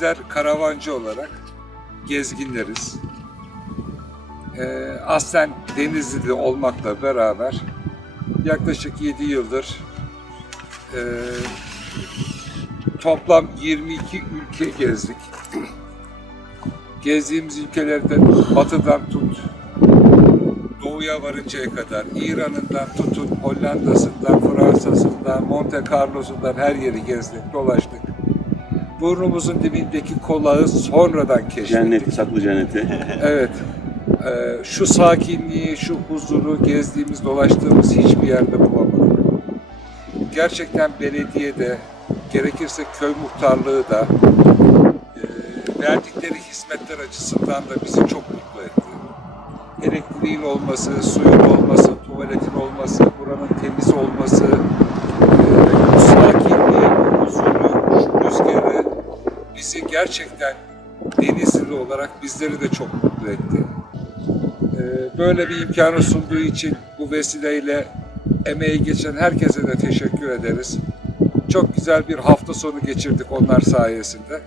bizler karavancı olarak gezginleriz. Ee, aslen Denizli'de olmakla beraber yaklaşık 7 yıldır e, toplam 22 ülke gezdik. Gezdiğimiz ülkelerden batıdan tut, doğuya varıncaya kadar İran'ından tutun Hollanda'sından, Fransa'sından, Monte Carlo'sundan her yeri gezdik, dolaştık. Burnumuzun dibindeki kolağı sonradan keşfettik. Cenneti, saklı cenneti. Evet. Ee, şu sakinliği, şu huzuru gezdiğimiz, dolaştığımız hiçbir yerde bulamadık. Gerçekten belediyede, gerekirse köy muhtarlığı da e, verdikleri hizmetler açısından da bizi çok mutlu etti. Elektriğin olması, suyun olması, tuvaletin olması, buranın temiz olması, e, bu sakinliği, bu huzuru, şu rüzgarı bizi gerçekten Denizli olarak bizleri de çok mutlu etti. Ee, Böyle bir imkanı sunduğu için bu vesileyle emeği geçen herkese de teşekkür ederiz. Çok güzel bir hafta sonu geçirdik onlar sayesinde.